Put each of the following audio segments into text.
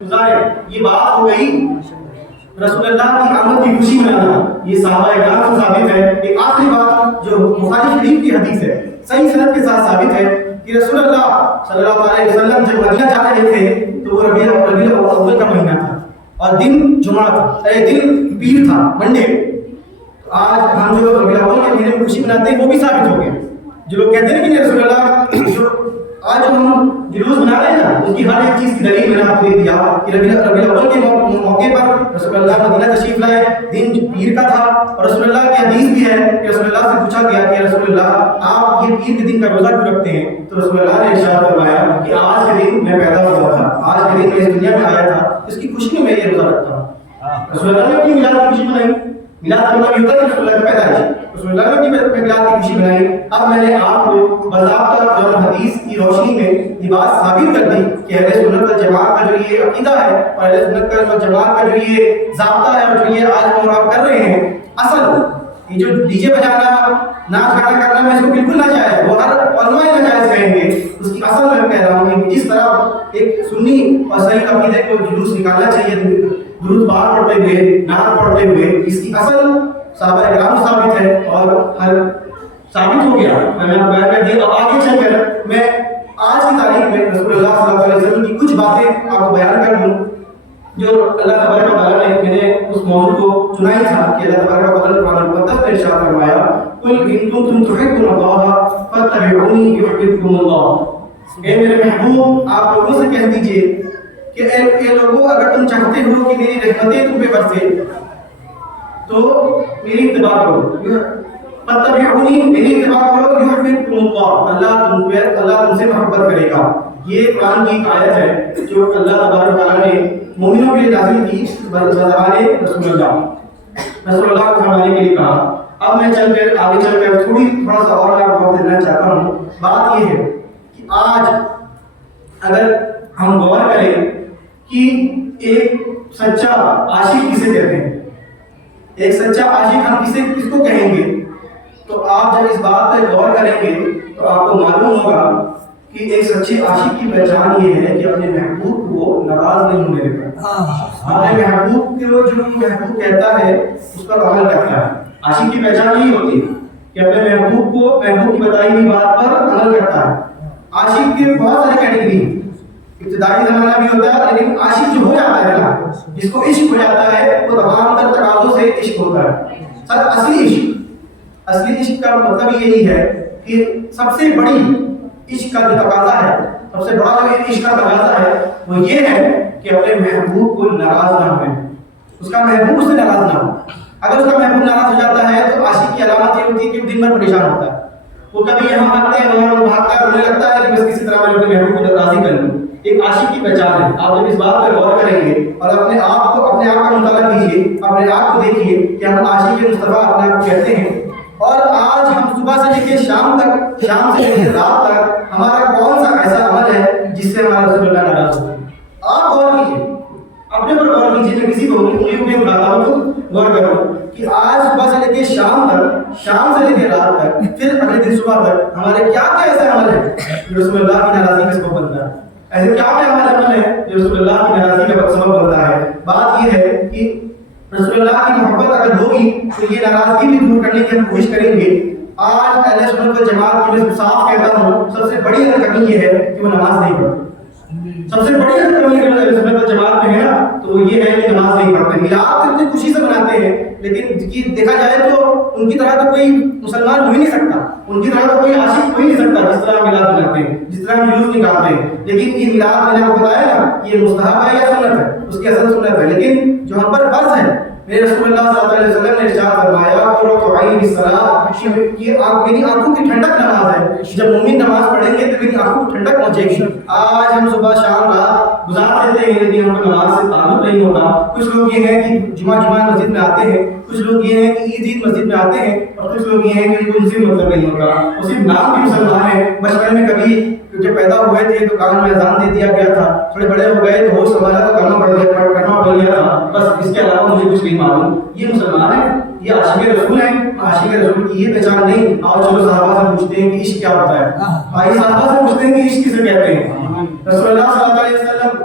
یہ بات ہو گئی رسول اللہ کی آمد کی خوشی منانا، یہ صحابہ کرام سے ثابت ہے۔ ایک آخری بات جو بخاری شریف کی حدیث ہے، صحیح سند کے ساتھ ثابت ہے کہ رسول اللہ صلی اللہ علیہ وسلم جب مدینہ جا رہے تھے تو وہ ربیع الاول کا مہینہ تھا اور دن جمعہ تھا، دن پیر تھا، منڈے۔ آج ہم جو ربیع الاول کے مہینے میں خوشی مناتے ہیں وہ بھی ثابت ہو گیا۔ جو لوگ کہتے ہیں کہ رسول اللہ جو آج ہم جلوس بنا رہے ہیں نا، ان کی ہر ایک چیز کی دلیل میں نے آپ کو دیا کہ ربیع الاول کے موقع پر رسول اللہ مدینہ تشریف لائے، دن پیر کا تھا، اور رسول اللہ کی حدیث بھی ہے کہ رسول اللہ سے پوچھا گیا کہ رسول اللہ آپ یہ پیر کے دن کا روزہ کیوں رکھتے ہیں؟ تو رسول اللہ نے ارشاد فرمایا کہ آج کے دن میں پیدا ہوا تھا، آج کے دن میں اس دنیا میں آیا تھا، اس کی خوشی میں میں یہ روزہ رکھتا ہوں۔ رسول اللہ نے اپنی میلاد کی خوشی منائی، میلاد کا مطلب یہ ہوتا ہے کہ رسول اللہ کی پیدائش، رسول اللہ نے اپنی میلاد کی خوشی منائی۔ اب میں نے آپ کو باضابطہ قرآن حدیث کی روشنی میں یہ بات ثابت کر دی کہ اہل سنت والجماعت کا جو یہ عقیدہ ہے اور اہل سنت والجماعت کا جو یہ ضابطہ ہے اور جو یہ آج ہم آپ کر رہے ہیں، اصل یہ جو ڈی جے بجانا، ناچ گانا کرنا، میں اس کو بالکل ناجائز، وہ ہر علماء ناجائز کہیں گے، اس کی اصل میں کہہ رہا ہوں کہ جس طرح ایک سنی اور صحیح عقیدے کو جلوس نکالنا چاہیے درود پاک پڑھتے ہوئے، نعت پڑھتے ہوئے، اس کی اصل صحابہ کرام ثابت ہے اور ہر ثابت ہو گیا۔ میں نے آپ بیان کر دیا۔ اب آگے چل کر میں آج کی تاریخ میں رسول اللہ صلی اللہ علیہ وسلم کی کچھ باتیں آپ کو بیان کر دوں جو اللہ تبارک و تعالیٰ نے، میں نے اس موضوع کو چنائی تھا کہ اللہ تبارک و تعالیٰ نے قرآن مقدس میں ارشاد فرمایا قل ان کنتم تحبون اللہ فاتبعونی یحببکم اللہ۔ اے میرے محبوب آپ لوگوں سے کہہ دیجئے کہ اے لوگوں اگر تم چاہتے ہو کہ میری رحمتیں تم پہ برسے تو میری اتباع کرو، فاتبعونی، میری اتباع کرو، یحببکم اللہ، اللہ تم سے محبت کرے گا۔ یہ قرآن کی ایک آیت ہے جو اللہ تبارک و تعالیٰ نے مومنوں کے لیے نازل کی بزبان رسول اللہ کو فرمانے کے لیے کہا۔ اب میں آگے چل کر تھوڑا سا اور آپ کو دینا چاہتا ہوں۔ بات یہ ہے کہ آج اگر ہم غور کریں کہ ایک سچا عاشق کسے کہتے ہیں، ایک سچا عاشق ہم کس کو کہیں گے، تو آپ جب اس بات پہ غور کریں گے تو آپ کو معلوم ہوگا کہ ایک سچے عاشق کی پہچان یہ ہے کہ اپنے محبوب کو ناراض نہیں ہونے دیتا، اپنے محبوب کو جو محبوب کہتا ہے اس پر عمل کرتا ہے۔ عاشق کی پہچان یہی ہوتی ہے کہ اپنے محبوب کی بتائی ہوئی بات پر عمل کرتا ہے۔ عاشق کی بہت ساری کیٹیگری ہیں، ابتدائی زمانہ بھی ہوتا ہے، لیکن عاشق جو ہو جاتا ہے نا، جس کو عشق ہو جاتا ہے، وہ تمام تر تقاضوں سے عشق ہوتا ہے۔ سر اصلی عشق کا مطلب یہی ہے کہ سب سے بڑی عشق کا جو تقاضا ہے، سب سے بڑا جو عشق کا تقاضا ہے وہ یہ ہے کہ اپنے محبوب کو ناراض نہ ہوئے، اس کا محبوب سے ناراض نہ ہو۔ اگر اس کا محبوب ناراض ہو جاتا ہے تو عاشق کی علامت یہ ہوتی ہے کہ وہ دن بھر پریشان ہوتا ہے، وہ کبھی یہاں بھاگتا ہے وہاں بھاگتا ہے، انہیں لگتا ہے کہ بس کسی طرح میں اپنے محبوب کو راضی کر لوں۔ ایک عاشق کی پہچان ہے۔ آپ جب اس بات پر غور کریں گے اور اپنے آپ کا مطالعہ کیجیے، اپنے آپ کو دیکھیے کہ ہم عاشق مصطفیٰ اپنے آپ کو کہتے ہیں، اور آج ہم صبح سے لے کے شام تک، شام سے لے کے رات تک ہمارا کون سا ایسا عمل ہے جس سے ہمارا رسول اللہ ناراض ہو؟ آپ غور کیجیے، اپنے پر غور کیجیے، میں کسی کو انگلی اٹھاتا ہوں، غور کرو کہ آج صبح سے لے کے شام تک، شام سے لے کے رات تک، پھر اگلے دن صبح تک ہمارے کیا ایسا عمل ہے جو رسول اللہ کی ناراضی کا سبب بنتا ہے؟ ایسے کیا عمل ہے جو رسول اللہ کی ناراضی کا سبب بنتا ہے؟ بات یہ ہے کہ رسول اللہ کی محبت اگر ہوگی تو یہ ناراضگی بھی دور کرنے کی ہم کوشش کریں گے۔ آج اہل سنت والجماعت کی میں صاف کہتا ہوں، سب سے بڑی اگر کمی یہ ہے کہ وہ نماز نہیں پڑھتے۔ سب سے بڑی اگر کمی اہل سنت والجماعت میں ہے نا تو وہ یہ ہے کہ نماز نہیں پڑھتے۔ میلاد اتنی خوشی سے مناتے ہیں، لیکن دیکھا جائے تو ان کی طرح تو کوئی مسلمان ہو ہی نہیں سکتا، ان کی طرح تو کوئی عاشق ہو ہی نہیں سکتا جس طرح میلاد مناتے ہیں، جس طرح جلوس نکالتے ہیں۔ لیکن یہ میلاد میں نے آپ کو بتایا نا یہ مستحب ہے یا سنت ہے، اس کی اصل سنت ہے، لیکن جو ہم پر فرض ہے، میرے رسول اللہ صلی اللہ علیہ وسلم نے ارشاد فرمایا قرۃ عین الصلاۃ، یہ میری آنکھوں کی ٹھنڈک نماز ہے، جب مومن نماز پڑھیں گے تو میری آنکھوں کو ٹھنڈک پہنچے گی۔ آج ہم صبح شام رات گزار دیتے ہیں لیکن ہم کو نماز سے تعلق نہیں ہوتا۔ کچھ لوگ یہ ہیں کہ جمعہ مسجد میں آتے ہیں، کچھ لوگ یہ ہیں کہ عید مسجد میں آتے ہیں، اور کچھ لوگ یہ ہیں کہ ان سے مطلب نہیں ہوتا، وہ صرف نام کی مسلمان ہیں۔ بچپن میں کبھی جب پیدا ہوئے تھے تو کان میں اذان دے دیا گیا تھا، تھوڑے بڑے ہو گئے تو ہوش سنبھالا تو کرنا پڑ گیا تھا، بس اس کے علاوہ مجھے کچھ نہیں معلوم۔ یہ مسلمان ہیں، یہ عاشق رسول ہیں، عاشق رسول کی یہ پہچان نہیں۔ اور چلو صحابہ سے پوچھتے ہیں کہ عشق کیا ہوتا ہے، بھائی صحابہ سے پوچھتے ہیں کہ عشق کسے کہتے ہیں۔ رسول اللہ صلی اللہ علیہ وسلم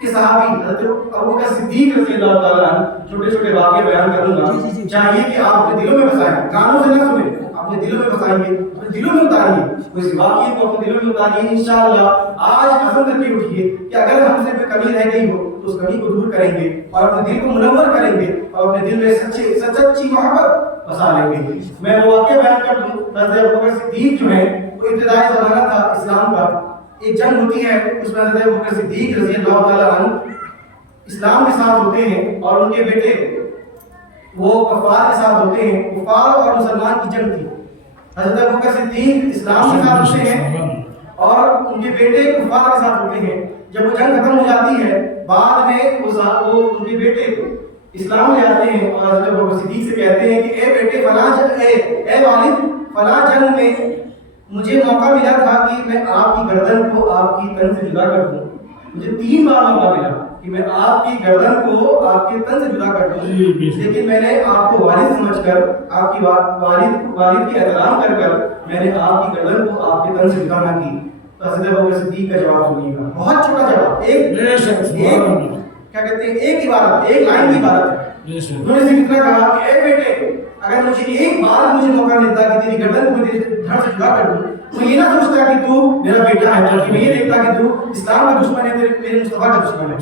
کہ صحابی حضرت ابوبکر صدیق رضی اللہ تعالیٰ عنہ، چھوٹے چھوٹے واقعے بیان کروں گا، چاہیے کہ آپ اپنے دلوں میں بسائیں، کانوں سے نہ سنیں، اپنے دلوں میں بسائیے، اپنے دلوں میں اتاریے، اس واقعے کو اپنے دلوں میں اتاریے. انشاءاللہ آج عزم کر کے اٹھیے کہ اگر ہم سے کوئی کمی رہ گئی ہو تو اس کمی کو دور کریں گے اور اپنے دل کو منور کریں گے اور اپنے دل میں سچی محبت بسا لیں گے. میں وہ واقعہ بیان کر دوں. حضرت ابوبکر صدیق جو ہے وہ ابتدائی زمانہ تھا اسلام کا، ایک جنگ ہوتی ہے، اس میں حضرت ابوبکر صدیق رضی اللہ تعالیٰ عنہ اسلام کے ساتھ ہوتے ہیں اور ان کے بیٹے وہ کفار کے ساتھ ہوتے ہیں. کفار اور مسلمان کی جنگ تھی. حضرت ابوبکر صدیق اسلام کے ساتھ ہوتے ہیں اور ان کے بیٹے کفار کے ساتھ ہوتے ہیں. جب وہ جنگ ختم ہو جاتی ہے بعد میں وہ ان کے بیٹے اسلام لے آتے ہیں اور حضرت ابوبکر صدیق سے کہتے ہیں کہ اے بیٹے فلاں جنگ، اے والد فلاں جنگ میں مجھے موقع ملا تھا کہ میں آپ کی گردن کو آپ کی تن سے جدا کر دوں. مجھے 3 بار موقع ملا کہ میں آپ کی گردن کو آپ کے تن سے جدا کر دوں، لیکن میں نے آپ کو والد سمجھ کر، آپ کی والد کی احترام کر میں نے آپ کی گردن کو آپ کے تن سے جدا نہ کی. حضرت ابوبکر صدیق کا جواب سنیے گا، بہت چھوٹا جواب، کیا کہتے ہیں، ایک عبارت، ایک لائن کی عبارت ہے. انہوں نے صرف اتنا کہا کہ اے بیٹے اگر مجھے ایک بار مجھے موقع ملتا کہ تیری گردن کو تیرے دھڑ سے جدا کر دوں، تو یہ نہ سوچتا کہ تو میرا بیٹا ہے، بلکہ میں یہ دیکھتا کہ تو اسلام کا دشمن ہے، میرے مصطفیٰ کا دشمن ہے.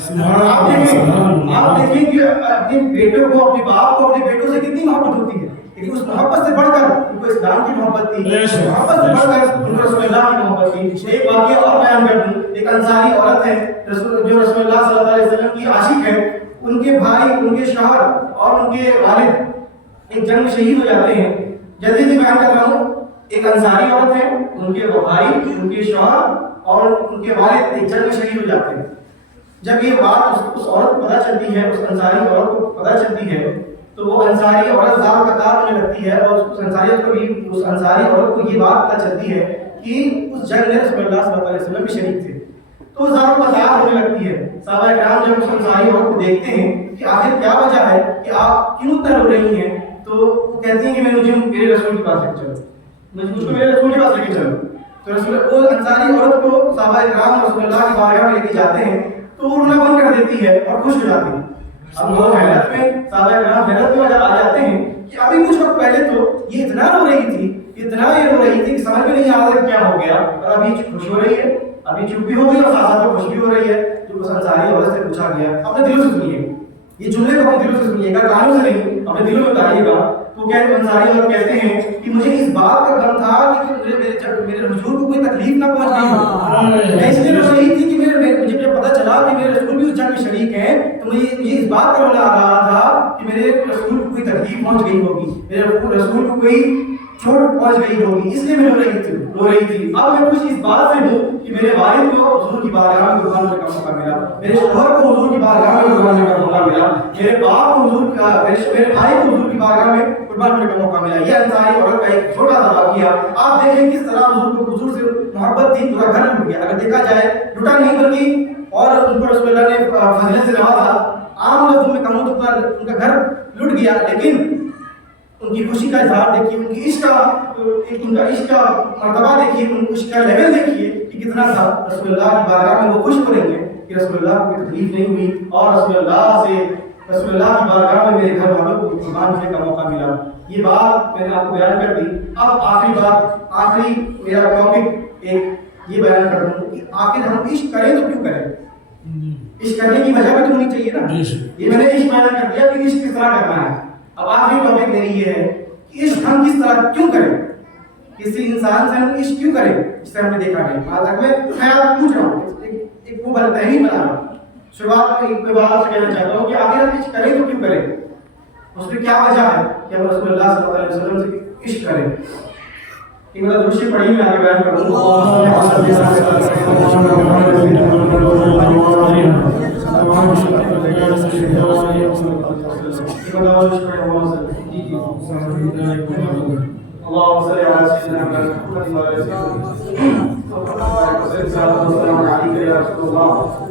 آپ دیکھیں کہ اپنے بیٹوں کو، اپنے باپ کو اپنے بیٹوں سے کتنی محبت ہوتی ہے، لیکن اس محبت سے بڑھ کر ان کو اسلام کی محبت تھی، محبت سے بڑھ کر ان کو رسول اللہ کی محبت تھی. ایک واقعہ اور بیان کر دوں. ایک انصاری عورت ہے جو رسول اللہ صلی اللہ علیہ وسلم کی عاشق ہے. ان کے بھائی، ان کے شوہر اور ان کے والد ایک جنگ میں شہید ہو جاتے ہیں. جلدی سے بیان کر رہا ہوں. ایک انصاری عورت ہے، ان کے بھائی، ان کے شوہر اور ان کے والد ایک جنگ میں شہید ہو جاتے ہیں. جب یہ بات اس عورت کو پتہ چلتی ہے، اس انصاری عورت کو پتہ چلتی ہے، تو وہ انصاری عورت زار قطار ہونے لگتی ہے اور اس انصاری عورت کو یہ بات پتہ چلتی ہے کہ اس جنگ میں رسول اللہ صلی اللہ علیہ وسلم بھی شریک تھے، تو زار قطار ہونے لگتی ہے. صحابہ کرام جب اس انصاری عورت کو دیکھتے ہیں کہ آخر کیا وجہ ہے کہ آپ کیوں اتنا رو رہی ہیں، تو وہ کہتی ہیں کہ مجھے میرے رسول کے پاس لے چلو، مجھ کو میرے رسول کے پاس لے کے چلو. تو وہ انصاری عورت کو صحابہ کرام رسول اللہ کی بارگاہ میں لے کے جاتے ہیں تو وہ رونا بند کر دیتی ہے اور خوش ہو جاتی ہے. اب وہ حیرت میں، صحابہ کرام حیرت میں آ جاتے ہیں کہ ابھی کچھ وقت پہلے تو یہ اتنا رو رہی تھی، اتنا یہ رو رہی تھی کہ سمجھ میں نہیں آ رہا کیا ہو گیا، اور ابھی خوش ہو رہی ہے، ابھی چپ بھی ہو گئی اور ساتھ ساتھ خوش بھی ہو رہی ہے. جو اس انصاری عورت سے پوچھا گیا، اپنے دلوں سے سنیے یہ جملے کو، اپنے دلوں سے سنیے گا، کانوں سے نہیں، اپنے دلوں میں اتاریے گا. تو انصاری عورت کہتے ہیں کہ مجھے اس بات کا غم تھا کہ میرے حضور کو کوئی تکلیف نہ پہنچ گئی ہو. میں اس لیے رو رہی تھی کہ مجھے جب پتہ چلا کہ میرے رسول بھی اس جنگ میں شریک ہیں تو مجھے اس بات کا رونا آ رہا تھا کہ میرے رسول کو کوئی تکلیف پہنچ گئی ہوگی، میرے رسول کو کوئی چوٹ پہنچ گئی ہوگی، اس لیے میں رو رہی تھی. اب میں خوش اس بات سے ہوں کہ میرے والد کو حضور کی بارگاہ میں قربان ہونے کا موقع ملا، میرے شوہر کو حضور کی بارگاہ میں قربان ہونے کا موقع ملا، میرے باپ کو حضور کا، میرے بھائی کو حضور کی بارگاہ میں قربان ہونے کا موقع ملا. یہ انصاری عورت کا ایک چھوٹا سا واقعہ. آپ دیکھیں کس طرح حضور سے محبت تھی، پورا گھر لٹ گیا. اگر دیکھا جائے لٹا نہیں بلکہ اور ان کو رسول اللہ نے فضیلت سے نوازا. عام لفظوں میں کہوں تو ان کا گھر لٹ گیا، لیکن ان کی خوشی کا اظہار دیکھیے، ان کی عشق کا مرتبہ دیکھیے، ان عشق کا لیول دیکھیے کہ کتنا تھا. رسول اللہ کی بارگاہ میں وہ خوش ہو رہی ہیں کہ رسول اللہ کو کوئی تکلیف نہیں ہوئی اور رسول اللہ کی بارگاہ میں میرے گھر والوں کو قربان ہونے کا موقع ملا. یہ بات میں نے آپ کو بیان کر دی. اب آخری میرا ٹاپک ایک یہ بیان کر دوں کہ آخر ہم عشق کریں تو کیوں کریں. عشق کرنے کی وجہ بھی تو ہونی چاہیے نا. یہ میں نے عشق بیان کر دیا کہ عشق کس طرح کرنا ہے. اب آخری ٹاپک میری یہ ہے کہ عشق ہم کس طرح کیوں کریں، کسی انسان سے ہم عشق کیوں کریں جس سے ہم نے دیکھا نہیں. میں آپ پوچھ رہا ہوں، ایک وہ تحریر بنا رہا ہوں. شروعات میں ایک بات سے کہنا چاہتا ہوں کہ آخر ہم عشق کریں تو کیوں کریں، اس میں کیا وجہ ہے کہ ہم رسول اللہ صلی اللہ علیہ وسلم سے عشق کریں. ایک بار دوسری پڑھی میں آگے بیان کروں گا. اللهم صل على سيدنا محمد وعلى آله وصحبه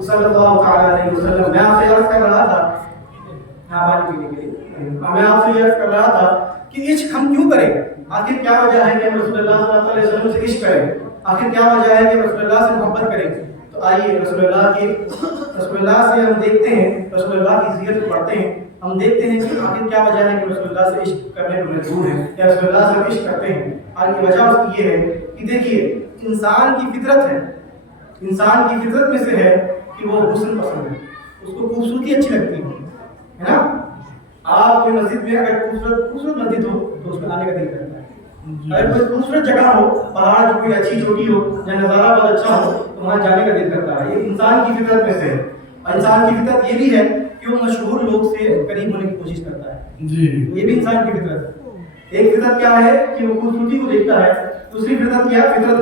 صلى الله تعالى عليه وسلم. میں آپ سے عرض کر رہا تھا کہ عشق ہم کیوں کریں، آخر کیا وجہ ہے کہ ہم رسول اللہ صلی اللہ علیہ وسلم سے عشق کریں، آخر کیا وجہ ہے کہ رسول اللہ سے محبت کریں. تو آئیے رسول اللہ سے ہم دیکھتے ہیں، رسول اللہ کی سیرت کو پڑھتے ہیں، ہم دیکھتے ہیں کہ آخر کیا وجہ ہے کہ رسول اللہ سے عشق کرنے کو مجبور ہیں یا رسول اللہ سے عشق کرتے ہیں۔ آج کی وجہ اس کی یہ ہے کہ دیکھیے انسان کی فطرت ہے، انسان کی فطرت میں سے ہے کہ وہ حسن پسند ہے، اس کو خوبصورتی اچھی لگتی ہے نا۔ آپ کوئی مسجد میں اگر خوبصورت مسجد ہو تو اس میں آنے کا دل کرتا ہے، اگر کوئی خوبصورت جگہ ہو، پہاڑ کی کوئی اچھی چوٹی ہو جہاں نظارہ بہت اچھا ہو تو وہاں جانے کا دل کرتا ہے۔ یہ انسان کی فطرت میں سے ہے، اور انسان کی فطرت یہ بھی ہے کہ وہ مشہور لوگ سے قریب ہونے کی کوشش کرتا ہے جی، یہ بھی انسان کی فطرت ہے۔ ایک فطرت کیا ہے کہ وہ خوبصورتی کو دیکھتا ہے، دوسری فطرت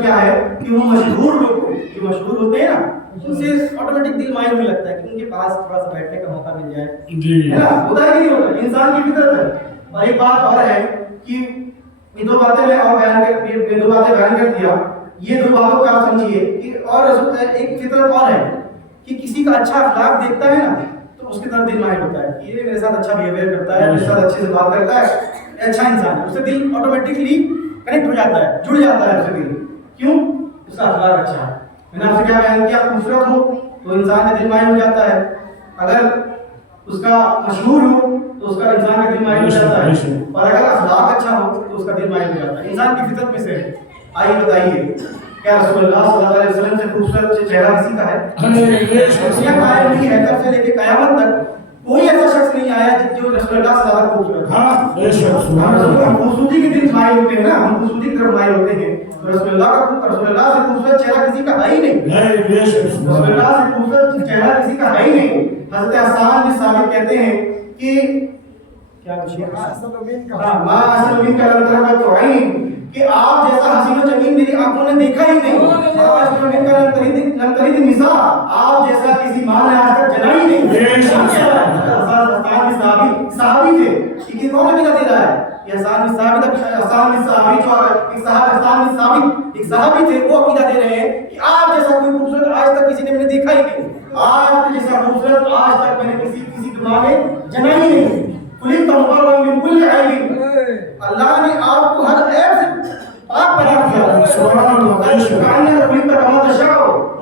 کیا ہے کہ وہ مشہور لوگ کو، جو مشہور ہوتے ہیں نا، ان سے آٹومیٹک دل مائل ہونے لگتا ہے کہ ان کے پاس تھوڑا سا بیٹھنے کا موقع مل جائے جی، ہے نا، ہوتا ہے کہ نہیں ہوتا، انسان کی فطرت ہے۔ اور ایک بات اور ہے کہ یہ دو باتیں میں اور بیان کر دیا، یہ دو باتوں کو آپ سمجھیے کہ اور ایک فطرت اور ہے کہ کسی کا اچھا اخلاق دیکھتا ہے نا تو اس کی طرف دل مائل ہوتا ہے کہ یہ میرے ساتھ اچھا بیہیویئر کرتا ہے، میرے ساتھ اچھے سے بات کرتا ہے، اچھا انسان ہے، اس سے دل آٹومیٹکلی کنیکٹ ہو جاتا ہے، جڑ جاتا ہے اس سے دل، کیوں؟ اس کا اخلاق اچھا ہے۔ میں نے آپ سے کیا بیان کیا، خوبصورت ہو تو انسان کا دل مائل ہو جاتا ہے، اگر اس کا مشہور ہو تو اس کا انسان کا دل مائل ہو جاتا ہے، اور اگر اخلاق اچھا ہو تو اس کا دل مائل ہو جاتا ہے، انسان کی فطرت میں سے ہے۔ آئیے بتائیے کیا رسول اللہ صلی اللہ علیہ وسلم سے خوبصورت چہرہ کسی کا ہے؟ خوشیاں قائم نہیں ہے، تب سے لے کے قیامت تک کوئی ایسا شخص نہیں آیا جو رسول اللہ سے زیادہ خوبصورت ہے۔ ہم خوبصورتی کے دل مائل ہوتے ہیں نا، ہم خوبصورتی کی طرف مائل ہوتے ہیں، رسول اللہ سے خوبصورت چہرہ کسی کا ہے ہی نہیں، رسول اللہ سے خوبصورت چہرہ کسی کا ہے ہی نہیں۔ حضرت حسان بن ثابت کہتے ہیں کہ کیا کہ آپ جیسا حسین و جمیل میری آنکھوں نے دیکھا ہی نہیں، آپ جیسا کسی ماں نے آج تک جنا ہی نہیں۔ صحابی تھے، یہ کون عقیدہ دے رہا ہے؟ یہ حسان بن ثابت ایک صحابی تھے، وہ عقیدہ دے رہے ہیں کہ آپ جیسا کوئی خوبصورت آج تک کسی نے میں نے دیکھا ہی نہیں، آپ جیسا خوبصورت آج تک میں نے کسی دماغ میں جنا ہی نہیں۔ اللہ نے آپ کو ہر عیب سے پاک بنا دیا،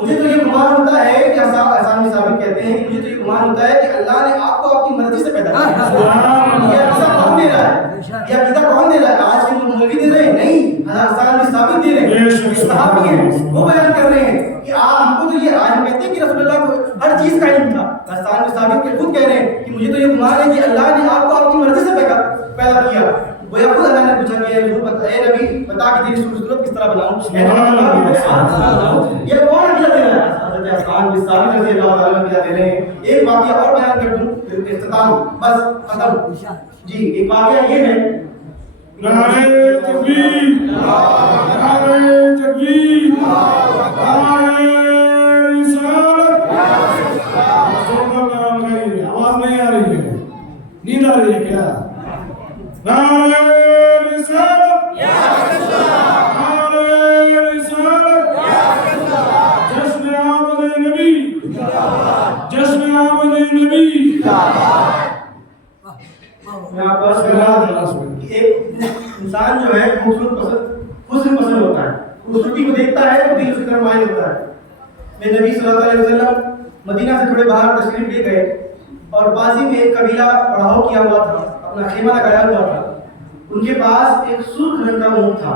مجھے تو یہ گمان ہوتا ہے کہ حسان بن ثابت کہتے ہیں کہ مجھے تو یہ گمان ہوتا ہے کہ اللہ نے آپ کو آپ کی مرضی سے پیدا کیا۔ یہ عقیدہ کون دے رہا ہے؟ یہ عقیدہ کون دے رہا ہے؟ آج کے مولوی دے رہے ہیں؟ نہیں، حسان بن ثابت دے رہے ہیں، صحابی ہیں، وہ بیان کر رہے ہیں کہ ہم کو تو یہ آج ہم کہتے ہیں کہ رسول اللہ کو ہر چیز کا علم تھا، حسان بن ثابت کے خود کہہ رہے ہیں کہ مجھے تو یہ گمان ہے کہ اللہ نے آپ کو آپ کی مرضی سے پیدا کیا۔ وہ خود اللہ نے پوچھا کہ اے نبی بتا کہ تیری صورت کس طرح بناؤں، یہ کون عقیدہ دے رہا ہے؟ حضرت حسان بن ثابت رضی اللہ تعالیٰ عنہ عقیدہ دے رہے ہیں۔ ایک واقعہ اور بیان کر دوں پھر اختتام، بس ختم جی۔ ایک واقعہ یہ ہے، نعرہ تکبیر، نعرہ تکبیر، نعرہ رسالت، آواز نہیں آ رہی ہے، نیند آ رہی ہے کیا؟ نعرہ رسالت، نعرہ رسالت، جشن آمد نبی، جشن آمد نبی۔ میں آپ کو عرض کر رہا تھا کہ ایک انسان جو ہے حسن پسند ہوتا ہے، خوبصورتی کو دیکھتا ہے تو دل اس کی طرف مائل ہوتا ہے۔ میں نبی صلی اللہ علیہ وسلم مدینہ سے تھوڑے باہر تشریف لے گئے اور بازی میں ایک قبیلہ پڑاؤ کیا ہوا تھا، اپنا خیمہ لگایا ہوا تھا۔ ان کے پاس ایک سرخ رنگ کا اونٹ تھا،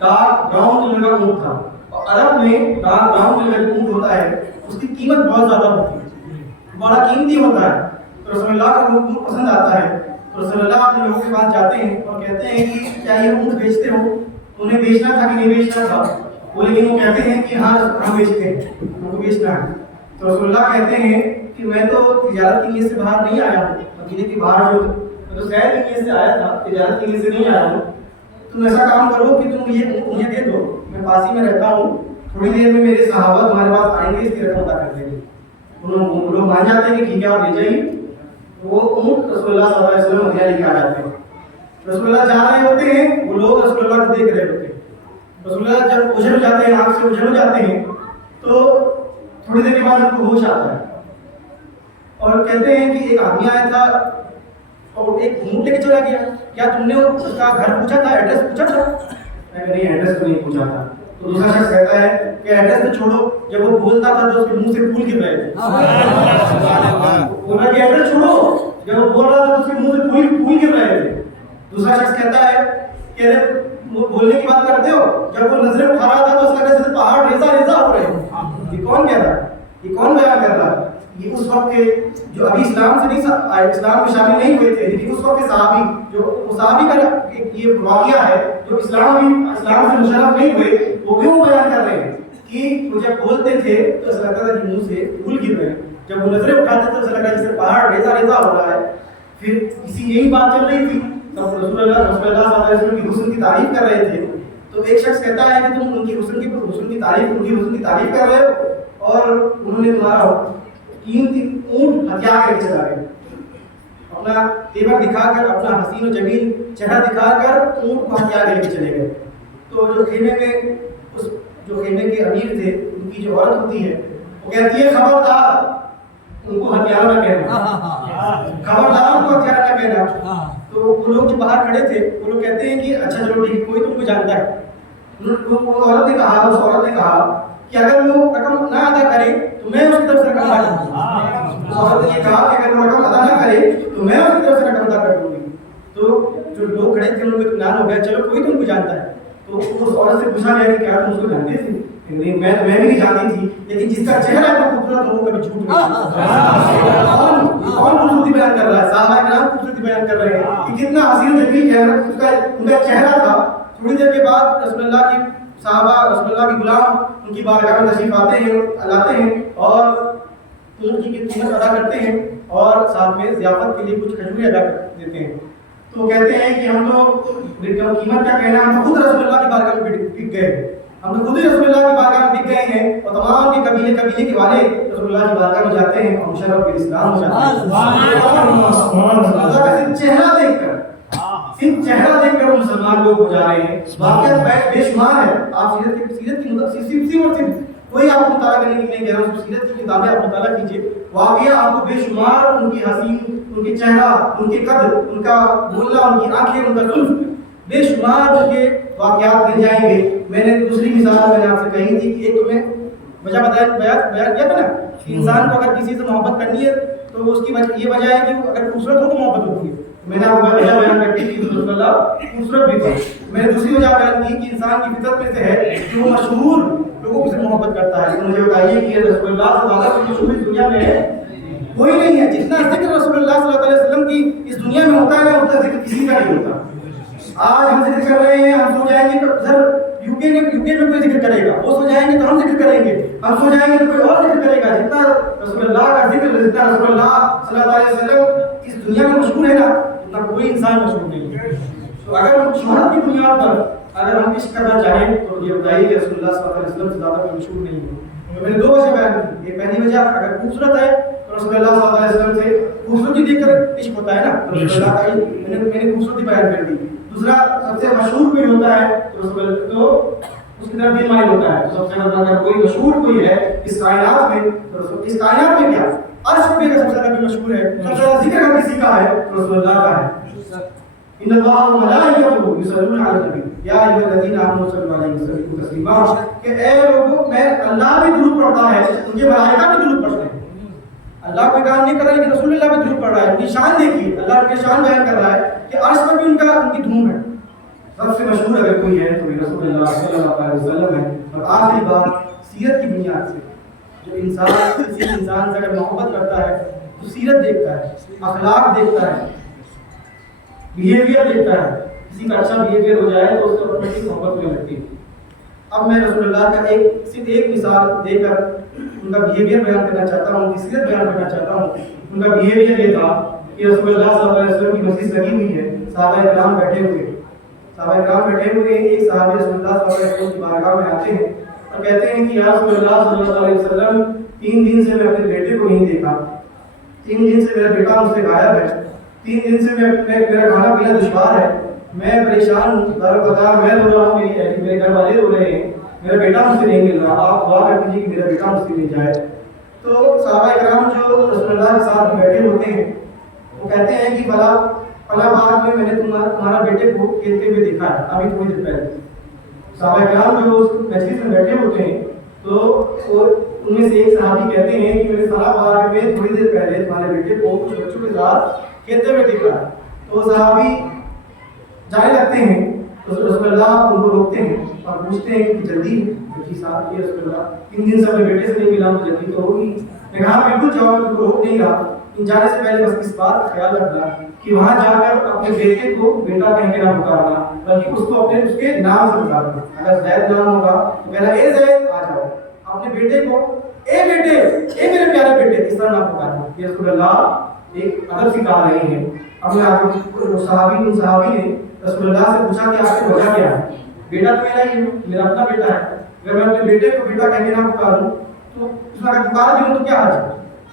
ڈارک براؤن کلر کا اونٹ تھا، اور عرب میں ڈارک براؤن کلر کا اونٹ ہوتا ہے، اس کی قیمت بہت زیادہ ہوتی ہے، بڑا قیمتی ہوتا ہے۔ تو رسول اللہ کا اونٹ پسند آتا ہے، تو رسول اللہ اپنے لوگوں کے پاس جاتے ہیں اور کہتے ہیں کہ کیا یہ اونٹ بیچتے ہو؟ انہیں بیچنا تھا کہ نہیں بیچنا تھا؟ وہ لیکن وہ کہتے ہیں کہ ہاں ہم بیچتے ہیں، ہم کو بیچنا ہے۔ تو رسول اللہ کہتے ہیں کہ میں تو تجارت کی نیت سے باہر نہیں آیا ہوں، مدینے کے باہر جو میں تو سیر کی نیت سے آیا تھا، تجارت کی نیت سے نہیں آیا ہوں۔ تم ایسا کام کرو کہ تم یہ مجھے دے دو، میں پاس ہی میں رہتا ہوں، تھوڑی دیر میں میرے صحابہ تمہارے پاس آئیں گے، اس کی رقم ادا کر دیں گے۔ وہ لوگ مان جاتے ہیں کہ ٹھیک ہے آپ لے جائیے۔ وہ اونٹ رسول اللہ صلی اللہ علیہ وسلم مدینہ لے کے آ جاتے ہیں۔ رسول اللہ جا رہے ہوتے ہیں، وہ لوگ رسول اللہ کو دیکھ رہے ہوتے ہیں۔ رسول اللہ جب اوجھل ہو جاتے ہیں، آنکھ سے اوجھل ہو جاتے ہیں، تو تھوڑی دیر کے بعد ان کو ہوش آتا ہے اور کہتے ہیں کہ ایک آدمی آیا تھا اور ایک اونٹ لے کے چلا گیا، کیا تم نے اس کا گھر پوچھا تھا، ایڈریس پوچھا تھا؟ میں نے نہیں، ایڈریس تو نہیں پوچھا تھا۔ تو دوسرا شخص کہتا ہے کہ ایڈریس تو چھوڑو، جب وہ بولتا تھا تو اس کے منہ سے پھول گر رہے تھے. بولا کہ ایڈریس چھوڑو، جب وہ بول رہا تھا تو اس کے منہ سے پھول گر رہے تھے. دوسرا شخص کہتا ہے کہ بولنے کی بات کرتے ہو، جب وہ نظریں اٹھا رہا تھا تو اس لگا جیسے پہاڑ ریزہ ریزہ ہو رہے ہیں. یہ کون کہہ رہا ہے؟ یہ کون بیان کر رہا ہے؟ یہ اس وقت کے جو ابھی اسلام میں شامل نہیں ہوئے تھے، لیکن اس وقت کے صحابی، جو صحابی کا یہ واقعہ ہے جو اسلام سے مشرف نہیں ہوئے، وہ کیوں بیان کر رہے ہیں کہ وہ جب بولتے تھے تو ایسا لگتا تھا کہ منہ سے پھول گر رہے ہیں، جب وہ نظریں اٹھاتے تو ایسا لگا جیسے پہاڑ ریزہ ریزہ ہو رہا ہے. پھر اسی یہی بات چل رہی تھی، تب رسول اللہ صلی اللہ علیہ وسلم کی حسن کی تعریف کر رہے تھے. تو ایک شخص کہتا ہے کہ تم ان کی حسن کی تعریف کر رہے ہو، اور انہوں نے تمہارا قیمتی اونٹ ہتھیار کر کے چلا گئے. اپنا تیور دکھا کر، اپنا حسین و جمیل چہرہ دکھا کر اونٹ کو ہتھیار کر کے چلے گئے. تو جو خیمے کے امیر تھے، ان کی جو عورت ہوتی ہے، وہ کہتی ہے خبردار ان کو ہتھیار نہ کہنا، خبردار ان کو ہتھیار نہ کہنا. تو وہ لوگ جو باہر کھڑے تھے وہ لوگ کہتے ہیں کہ اچھا چلو ٹھیک، کوئی تم کو جانتا ہے. اس عورت نے کہا کہ اگر وہ رقم نہ ادا کرے تو میں اس کی طرف سے رقم ادا کروں گی. اس عورت نے کہا کہ اگر وہ رقم ادا نہ کرے تو میں اس کی طرف سے رقم ادا کر دوں گی. تو جو لوگ کھڑے تھے ان کو اطمینان ہو گیا، چلو کوئی تم کو جانتا ہے. تو اس عورت سے پوچھا گیا کہ کیا تم اس کو جانتے تھے؟ نہیں، میں بھی نہیں جانتی تھی، لیکن جس کا چہرہ ہے وہ خوبصورت ہو، وہ کبھی جھوٹ نہیں. کون خوبصورتی بیان کر رہا ہے؟ صحابہ کرام خوبصورتی بیان کر رہے ہیں کہ کتنا حسین و جمیل ہے ان کا چہرہ تھا. تھوڑی دیر کے بعد رسول اللہ کے غلام ان کی بارگاہ میں تشریف لاتے ہیں اور ان کی قیمت ادا کرتے ہیں اور ساتھ میں ضیافت کے لیے کچھ کھجوریں ادا دیتے ہیں. تو کہتے ہیں کہ ہم تو قیمت کا کہنا، ہم خود رسول اللہ کی بارگاہ میں بک گئے، ہم تو خود ہی رسول اللہ کی بارگاہ میں بک گئے ہیں، اور تمام کے قبیلے کے والے رسول اللہ کی بارگاہ میں جاتے ہیں اور مشرف بالاسلام ہو جاتے ہیں. اللہ کا صرف چہرہ دیکھ کر وہ مسلمان لوگ ہو جا رہے ہیں. واقعات بے شمار ہے. آپ سیرت کی کوئی آپ کو مطالعہ کرنے کی نہیں کہہ رہا ہوں، سیرت کی کتابیں آپ مطالعہ کیجیے، واقعہ آپ کو بے شمار ان کی حسین، ان کے چہرہ، ان کے قد، ان کا بولنا، ان کی آنکھیں، ان کا زلف، بے شمار ان کے واقعات مل جائیں گے. میں نے دوسری مثال میں نے آپ سے کہی تھی کہ ایک تو میں وجہ بیان کیا تھا نا کہ انسان کو اگر کسی سے محبت کرنی ہے تو اس کی یہ وجہ ہے کہ اگر خوبصورت ہو تو محبت ہوتی ہے. میں نے آپ کو وجہ بیان کرتی تھی رسول اللہ خوبصورت بھی تھے. میں نے دوسری وجہ بیان کی کہ انسان کی فطرت میں سے ہے کہ وہ مشہور لوگوں سے محبت کرتا ہے. تو مجھے بتائیے کہ رسول اللہ سے زیادہ کوئی مشہور اس دنیا میں ہے؟ کوئی نہیں ہے. جتنا ذکر رسول اللہ صلی اللہ علیہ وسلم کی اس دنیا میں ہوتا ہے نا، اتنا ذکر کسی کا نہیں ہوتا. آج ہم ذکر کر رہے ہیں، ہم سو جائیں گے تو ادھر یو کے میں کوئی ذکر کرے گا، وہ سو جائیں گے تو ہم ذکر کریں گے، ہم سو جائیں گے تو کوئی اور ذکر کرے گا. جتنا رسول اللہ کا ذکر، جتنا رسول اللہ صلی اللہ علیہ وسلم اس دنیا میں مشہور ہے نا، اتنا کوئی انسان مشہور نہیں ہے. تو اگر ہم شہرت کی بنیاد پر اگر ہم عشق کرنا چاہیں تو یہ بتائیے کہ رسول اللہ صلی اللہ علیہ وسلم سے زیادہ کوئی مشہور نہیں ہے. میں نے دو وجہ بیان کی. ایک پہلی وجہ اگر خوبصورت ہے تو رسول اللہ صلی اللہ علیہ وسلم سے خوبصورتی دیکھ کر عشق ہوتا ہے نا، رسول اللہ کا میں نے خوبصورتی بیان کر دی. دوسرا سب سے مشہور کوئی ہوتا ہے تو اس کی طرف دل مائل ہوتا ہے. سب سے اگر کوئی مشہور کوئی ہے اس کائنات میں، اس کائنات میں کیا عرش پہ کا سب سے زیادہ مشہور ہے، سب سے زیادہ ذکر اگر کسی کا ہے تو رسول اللہ کا ہے. ان اللہ و ملائکتہ یصلون علی النبی یا ایھا الذین آمنوا صلوا علیہ وسلم تسلیما. کہ اے لوگوں، میں اللہ بھی درود پڑھتا ہے، ان کے ملائکہ بھی درود پڑھتے ہیں. اللہ کوئی کام نہیں کر رہا لیکن رسول اللہ بھی درود پڑھ رہا ہے. ان کی شان دیکھیے، اللہ کی شان بیان کر رہا ہے کہ عرش پر بھی ان کی دھوم ہے. سب سے مشہور اگر کوئی ہے تو رسول اللہ صلی اللہ علیہ وسلم ہے. اور آخری بات سیرت کی بنیاد سے، جو انسان کسی انسان سے اگر محبت کرتا ہے تو سیرت دیکھتا ہے، اخلاق دیکھتا ہے، بیہیویئر دیکھتا ہے. کسی کا اچھا بیہیویئر ہو جائے تو اس کو آٹومیٹک محبت ہونے لگتی ہے. اب میں رسول اللہ کا صرف ایک مثال دے کر ان کا بیہیویئر بیان کرنا چاہتا ہوں، ان کی سیرت بیان کرنا چاہتا ہوں. ان کا بیہیویئر یہ تھا کہ رسول اللہ صلی اللہ علیہ وسلم کی مسجد لگی ہوئی ہے، صحابہ کرام بیٹھے ہوئے. ایک صحابی رسول اللہ صلی اللہ علیہ وسلم کی بارگاہ میں آتے ہیں اور کہتے ہیں کہ یا رسول اللہ صلی اللہ علیہ وسلم، 3 دن سے میں اپنے بیٹے کو نہیں دیکھا، 3 دن سے میرا بیٹا مجھ سے غائب ہے، 3 دن سے میرا کھانا پینا دشوار ہے، میں پریشان ہوں، میں رو رہا ہوں، میرے گھر والے رو رہے ہیں، میرا بیٹا مجھ سے نہیں مل رہا، آپ دعا کر دیجیے کہ میرا بیٹا مجھ سے مل جائے. تو صحابہ کرام جو رسول اللہ کے ساتھ بیٹھے ہوتے ہیں وہ کہتے ہیں کہ فلاں باغ میں نے تمہارا بیٹے کو کھیلتے ہوئے دیکھا ہے ابھی تھوڑی دیر پہلے. صحابہ کرام جو اس مجلس میں بیٹھے ہوتے ہیں تو ان میں سے ایک صحابی کہتے ہیں کہ میرے سارا باغ میں تھوڑی دیر پہلے تمہارے بیٹے کو کچھ بچوں کے ساتھ کھیلتے ہوئے دیکھا. تو صحابی جانے لگتے ہیں تو رسول اللہ ان کو روکتے ہیں اور پوچھتے ہیں کہ جلدی صاحب یہ رسول اللہ 3 دن سے اپنے بیٹے سے نہیں ملا تو جلدی تو ہوگی. میں کہا بالکل جاؤ, ان کو روک نہیں رہا. جانے سے پہلے بس اس بات کا خیال رکھنا کہ وہاں جا کر اپنے بیٹے کو بیٹا کہہ کے نہ پکارنا, بلکہ اس کو اس کے نام سے پکارنا. اگر زید نام ہوگا تو کہنا اے زید آ جاؤ. اپنے بیٹے کو اے بیٹے, اے میرے پیارے بیٹے, اس طرح نہ پکارنا. یہ رسول اللہ ایک ادب سکھا رہے ہیں. اب ان صحابی نے رسول اللہ سے پوچھا کہ آپ کی وجہ کیا ہے؟ بیٹا تو میرا ہی ہے, میرا اپنا بیٹا ہے. اگر میں اپنے بیٹے کو بیٹا کہہ کے نہ پکاروں تو اس میں اگر پکار بھی لوں تو کیا حرج ہے؟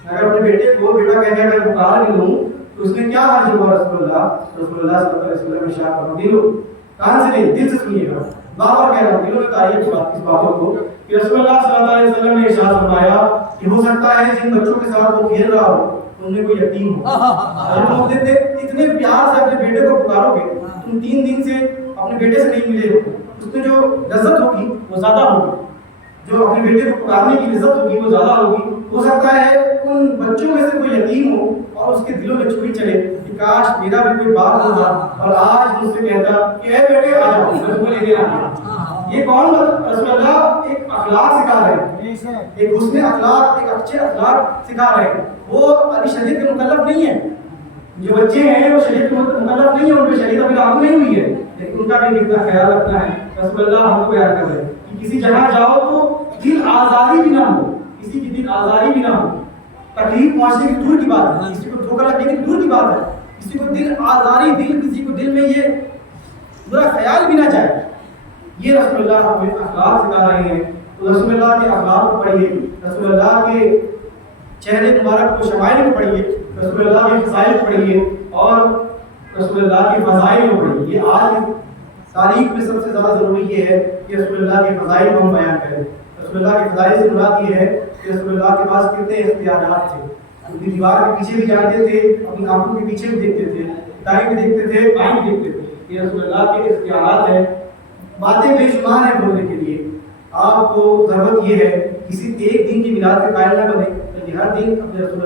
اگر اپنے بیٹے کو بیٹا کہہ کے اگر پکار بھی لوں تو اس میں کیا حرج ہوگا؟ رسول اللہ صلی اللہ علیہ وسلم نے ارشاد فرمایا, دلو کان سے نہیں دل سے سنیے گا. بار کہہ رہا ہوں, دلوں میں تاریخ اس باتوں کو کہ رسول اللہ صلی اللہ علیہ وسلم نے ارشاد فرمایا کہ ہو سکتا ہے جن بچوں کے ساتھ وہ کھیل رہا ہو ان میں کوئی یتیم ہو. تم اتنے پیار سے اپنے بیٹے کو پکارو گے, تم 3 دن سے اپنے بیٹے سے نہیں ملے ہو, اس میں جو لذت ہوگی وہ زیادہ ہوگی, جو اپنے بیٹے کو پکارنے کی لذت ہوگی وہ زیادہ ہوگی. ہو سکتا ہے ان بچوں میں سے کوئی یتیم ہو اور اس کے دلوں میں چھری چلے کہ کاش میرا بھی کوئی باپ ہوتا اور آج مجھ سے کہتا کہ اے بیٹے آ جاؤ, میں تمہیں لے کے آیا. یہ کون رسول اللہ ایک اخلاق سکھا رہے ہیں, ایک حسن اخلاق, ایک اچھے اخلاق سکھا رہے ہیں. وہ ابھی شریعت کے مکلف نہیں ہے, جو بچے ہیں وہ شریعت کے مکلف نہیں ہے, ان پہ شریعت ابھی لاگو نہیں ہوئی ہے, لیکن ان کا بھی کتنا خیال رکھنا ہے. رسول اللہ ہم کو بیان کر رہے ہیں کہ کسی جگہ جاؤ تو دل آزاری بھی نہ ہو, کسی کی دل آزاری بھی نہ ہو. تکلیف پہنچنے کی دور کی بات ہے, کسی کو دھوکہ لگنے کی دور کی بات ہے, کسی کو دل آزاری, کسی کو دل میں یہ برا خیال بھی نہ جائے. یہ رسول اللہ ہمیں اخلاق سکھا رہے ہیں. تو رسول اللہ کے اخلاق کو پڑھیے, رسول اللہ کے چہرے مبارک کو شمائل کو پڑھیے, رسول اللہ کے فضائل کو پڑھیے اور رسول اللہ کے فضائل کو پڑھیے. یہ آج تاریخ میں سب سے زیادہ ضروری یہ ہے کہ رسول اللہ کے فضائل کو ہم بیان کریں. رسول اللہ کے فضائل سے مراد یہ ہے کہ رسول اللہ کے پاس کتنے اختیارات تھے. اپنی دیوار کے پیچھے بھی جانتے تھے, اپنی آنکھوں کے پیچھے بھی دیکھتے تھے, دائیں بھی دیکھتے تھے, بائیں بھی دیکھتے تھے. یہ رسول اللہ کے اختیارات ہیں. باتیں بے شمار ہیں بولنے کے لیے. آپ کو ضرورت یہ ہے کسی ایک دن کی میلاد کے قائل نہ بنے, بلکہ ہر دن اپنے رسول